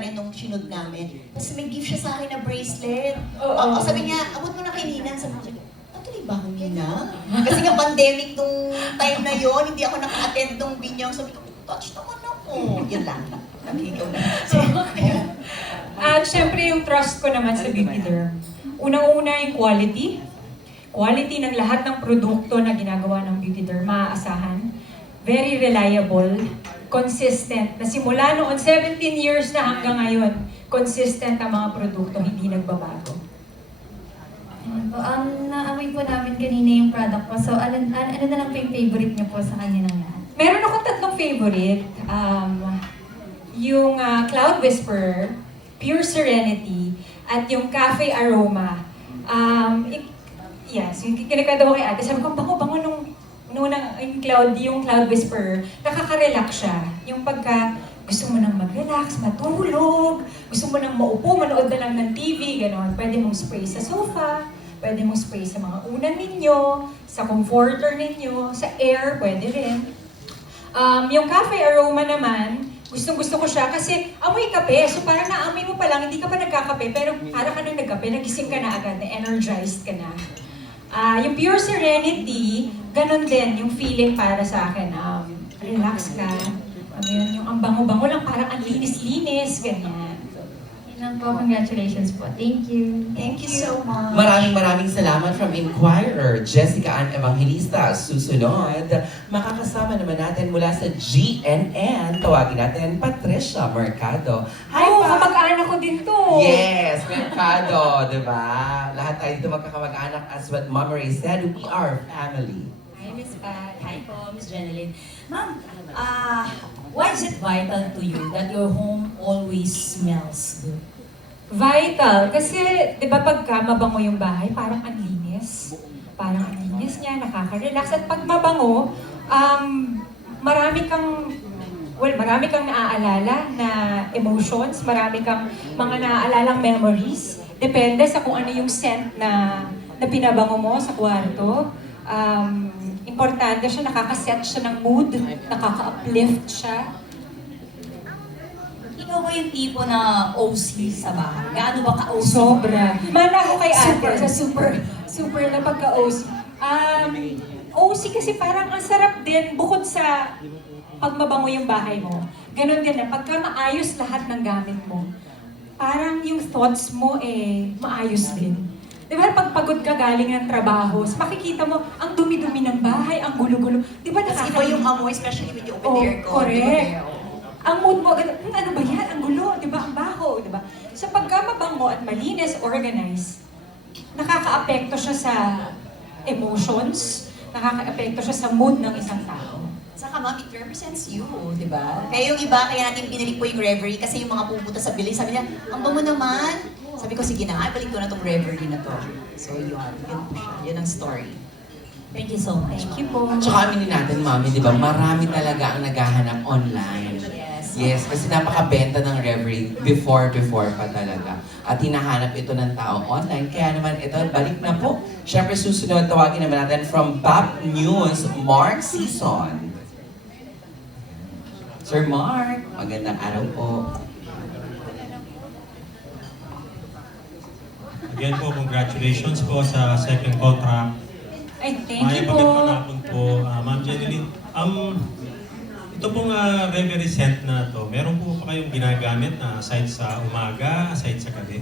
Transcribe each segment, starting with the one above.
na rin nung sinod namin. Tapos may gift siya sa akin na bracelet. Oo. Sabi niya, abot mo na kay Nina. Sabi ko, natuloy ba ako Nina? Kasi nga pandemic nung time na yon, hindi ako naka-attend nung binyang. Sabi ko, touch naman ako. Yan lang. Nakigaw na. At syempre yung trust ko naman sa beauty derm. Unang-una yung quality. Quality ng lahat ng produkto na ginagawa ng beauty derm, maaasahan. Very reliable, consistent. Na simula noon, 17 years na hanggang ngayon, consistent ang mga produkto, hindi nagbabago. Naamoy po namin kanina yung product po. So, ano na lang po yung favorite niyo po sa kanya ng lahat? Meron akong tatlong favorite. Yung Cloud Whisperer, Pure Serenity, at yung Cafe Aroma. Yes, yung kinikwento ko kay ate, sabi ko, bango-bango nung yung Cloud Whisperer, nakaka-relax siya. Yung pagka gusto mo nang mag-relax, matulog, gusto mo nang maupo, manood na lang ng TV, gano'n. Pwede mong spray sa sofa, pwede mong spray sa mga unan ninyo, sa comforter ninyo, sa air, pwede rin. Yung Cafe Aroma naman, gustong-gusto ko siya kasi amoy kape. So parang naamoy mo pa lang, hindi ka pa nagkakape, pero para ka nang nagkape, nagising ka na agad, na-energized ka na. Yung Pure Serenity, ganun din yung feeling para sa akin. Relax ka. Yung ang bango-bango lang, parang ang linis-linis, ganyan. Yun lang po, congratulations po. Thank you. Thank you so much. Maraming salamat from Inquirer, Jessica Ann Evangelista. Susunod, makakasama naman natin mula sa GNN. Tawagin natin Patricia Mercado. Hi, Oh, Pa! kamag-anak ko din to. Yes, Mercado, di ba? Lahat tayo dito magkakamag-anak as what Mama Ray said, we are family. Hi, Miss Pat. Hi po, Miss Jeneline. Ma'am, why is it vital to you that your home always smells good? Vital. Kasi, di ba pagka mabango yung bahay, parang ang linis. Parang ang linis niya, nakaka-relax. At pag mabango, marami kang naaalala na emotions, marami kang mga naaalalang memories. Depende sa kung ano yung scent na pinabango mo sa kwarto. Importante siya, nakaka-set siya ng mood, nakaka-uplift siya. Ikaw ba yung tipo na OC sa bahay? Gaano ba ka-OC? Sobra. Mana ako kay ate Super. sa super na pagka-OC. OC kasi parang ang sarap din bukod sa pag mabango yung bahay mo. Ganon din na pagka maayos lahat ng gamit mo, parang yung thoughts mo maayos din. Di ba pag pagod ka galing ng trabaho, makikita mo ang dumi-dumi ng bahay, ang gulo-gulo. Di ba Tapos iba yung amoy, especially when you open the aircon. Correct. Ang mood mo, ano ba yan? Ang gulo, di ba? Ang baho, di ba? So pagka mabango at malinis, organized, nakaka-apekto siya sa emotions, nakaka-apekto siya sa mood ng isang tao. Saka ma'am, it represents you, di ba? Kaya yung iba, kaya natin binili po yung Reverie kasi yung mga pupunta sa bili, sabi niya, ang bango naman. Sabi ko, sige na, balik ko na tong Reverie na to. So yun po siya. Yun ang story. Thank you so much. Thank you po. Tsaka aminin natin, Mami, di ba, marami talaga ang naghahanap online. Yes. Yes, kasi napakabenta ng Reverie before pa talaga. At hinahanap ito ng tao online. Kaya naman ito, balik na po. Siyempre susunod, tawagin naman natin from BAP News, Mark Season. Sir Mark, magandang araw po. Again po, congratulations po sa second contract. Ay, thank you po. Magandang hapon po, Ma'am Jeneline. Ito pong Reverie scent na to, meron po pa kayong ginagamit na aside sa umaga, aside sa gabi?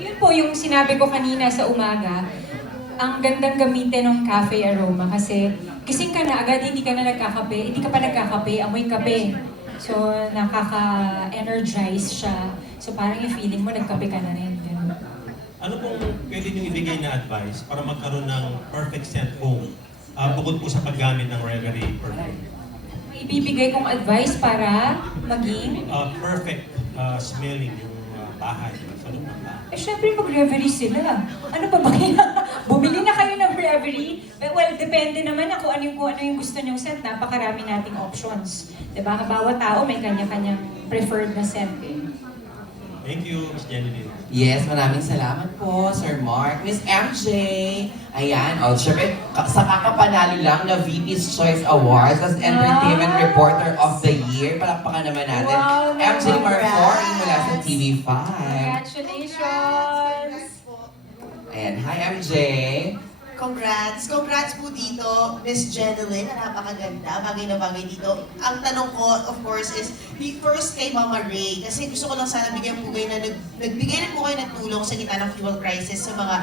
Yun po yung sinabi ko kanina sa umaga, ang gandang gamitin ng Cafe Aroma kasi gising ka na agad, hindi ka na nagkakape, hindi ka pa nagkakape, amoy kape. So, nakaka-energize siya. So, parang yung feeling mo, nagkape ka na rin. Ganun. Ano pong pwede nyo ibigay na advice para magkaroon ng perfect scent home? Bukod po sa paggamit ng Reverie perfume. May ibibigay kong advice para maging Perfect smelling yung bahay, sa loob ng bahay. syempre mag-reverie sila. Ano pa ba kaya? Bumili na kayo ng reverie? Well, depende naman na kung ano yung gusto nyong scent. Napakarami nating options. Diba? Bawat tao may kanya-kanyang preferred na scent eh. Thank you, Ms. Jeneline. Yes, maraming salamat po, Sir Mark. Miss MJ, ayan, syempre, sa kakapanalo lang na VP's Choice Awards as Entertainment Reporter of the year. Palakpakan naman natin. Wow, MJ Marfori mula sa congrats. TV5. Congratulations! Ayan, Hi MJ! congrats! Congrats po dito, Miss Jeneline, na napakaganda, bagay na bagay dito. Ang tanong ko, of course, is the first kay Mama Ray, kasi gusto ko lang sana bigyan po kayo na nagbigay rin po kayo ng tulong sa gitna ng fuel crisis sa mga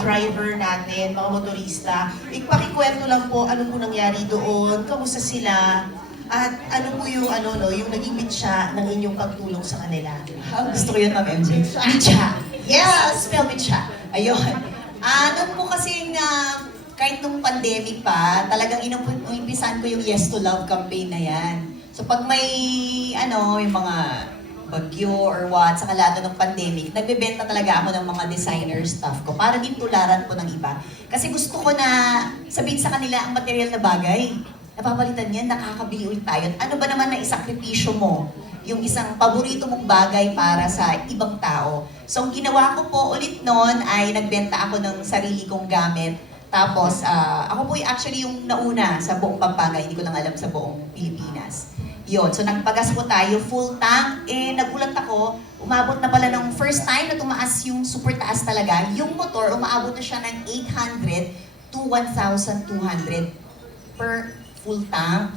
driver natin, mga motorista. Ipakikwento lang po ano po nangyari doon, kamusta sila, at ano po yung yung naging mitya ng inyong pagtulong sa kanila. Gusto ko yun, Ma'am MJ. Mitcha. Yes, spell Mitcha. Ayun. Doon po kasi kahit nung pandemic pa, talagang inumpisan ko yung Yes to Love campaign na yan. So pag may, yung mga bagyo or what, sa kalado ng pandemic, nagbebenta talaga ako ng mga designer stuff ko para din tularan ko ng iba. Kasi gusto ko na sabihin sa kanila ang material na bagay. Napapalitan yan, nakakabili ulit tayo. At ano ba naman na isakripisyo mo? Yung isang paborito mong bagay para sa ibang tao. So, ang ginawa ko po ulit noon ay nagbenta ako ng sarili kong gamit. Tapos, ako po actually yung nauna sa buong Pampanga, hindi ko lang alam sa buong Pilipinas. Yun, so nagpagas po tayo, full tank. Nagulat ako, umabot na pala ng first time na tumaas yung super taas talaga. Yung motor, umaabot na siya ng 800 to 1,200 per full tank.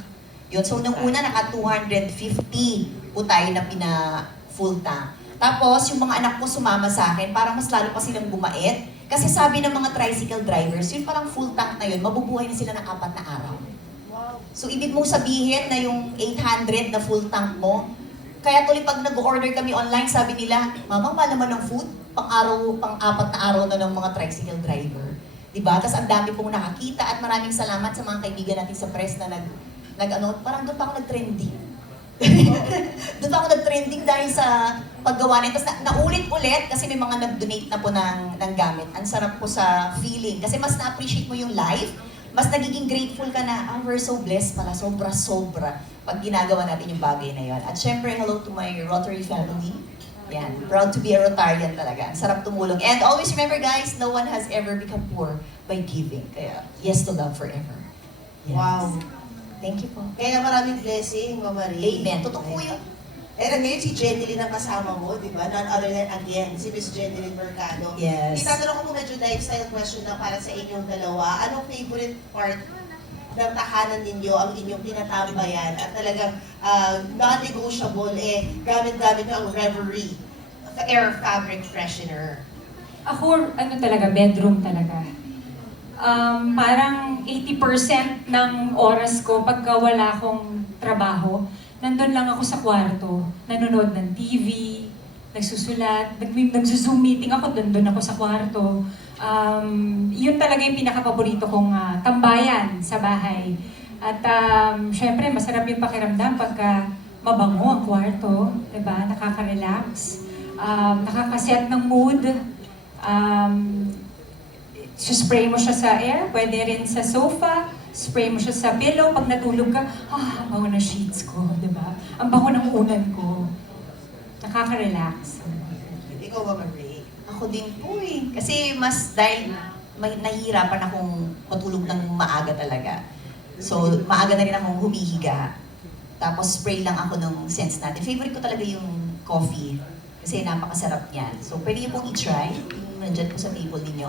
Yun, so nung una naka 250 po tayo na pina-full tank. Tapos yung mga anak ko sumama sa akin, parang mas lalo pa silang bumait. Kasi sabi ng mga tricycle drivers, yun parang full tank na yun, mabubuhay na sila ng 4 na araw. So ibig mong sabihin na yung 800 na full tank mo, kaya tuloy pag nag-order kami online, sabi nila, Mama, mahal naman ng food, pang-4 na araw na ng mga tricycle driver. Diba? Tapos ang dami pong nakakita at maraming salamat sa mga kaibigan natin sa press na parang doon pa ako nag-trending. Doon pa ako nag-trending dahil sa paggawa nito. Tapos naulit-ulit kasi may mga nag-donate na po ng gamit. Ang sarap po sa feeling. Kasi mas na-appreciate mo yung life, mas nagiging grateful ka na, we're so blessed pala, sobra-sobra pag ginagawa natin yung bagay na yon. At syempre, hello to my Rotary family. Yan, proud to be a Rotarian talaga. Ang sarap tumulong. And always remember guys, no one has ever become poor by giving. Kaya, yes to love forever. Yes. Wow. Thank you po. Kaya maraming blessing, Mama Ray. Amen. Totoo po yun. Ngayon si Jeneline ang kasama mo, di ba? None other than, again, si Miss Jeneline Mercado. Yes. Itatanong ko po medyo lifestyle question na para sa inyong dalawa. Anong favorite part ng tahanan ninyo, ang inyong tinatambayan at talagang non-negotiable, gamit-gamit nyo ang Reverie, air fabric freshener. Ako, talaga, bedroom talaga. Parang 80% ng oras ko pagka wala akong trabaho, nandun lang ako sa kwarto, nanonood ng TV, nagsusulat, nagzo-zoom meeting ako, nandun ako sa kwarto. Yun talaga yung pinaka-paborito kong tambayan sa bahay. At syempre, masarap yung pakiramdam pagka mabango ang kwarto, diba? Nakaka-relax, nakaka-set ng mood. Spray mo siya sa air, pwede rin sa sofa, spray mo siya sa pillow, pag natulog ka, ang bango ng sheets ko, di ba? Ang bango ng unan ko. Nakaka-relax. Ikaw, Mama Ray. Ako din po eh. Kasi dahil nahihirapan akong matulog ng maaga talaga. So, maaga na rin akong humihiga. Tapos spray lang ako ng scents natin. Favorite ko talaga yung coffee. Kasi napakasarap niyan. So, pwede niyo pong i-try. Yung nandyan po sa table ninyo.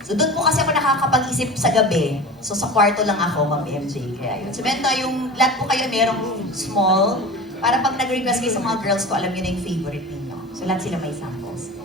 So, doon po kasi ako nakakapag-isip sa gabi. So, sa kwarto lang ako, Ma'am MJ. Kaya yun. So, bento, yung lahat po kayo merong small. Para pag nag-request kayo sa mga girls ko, alam niyo na yung favorite ninyo. So, lahat sila may samples.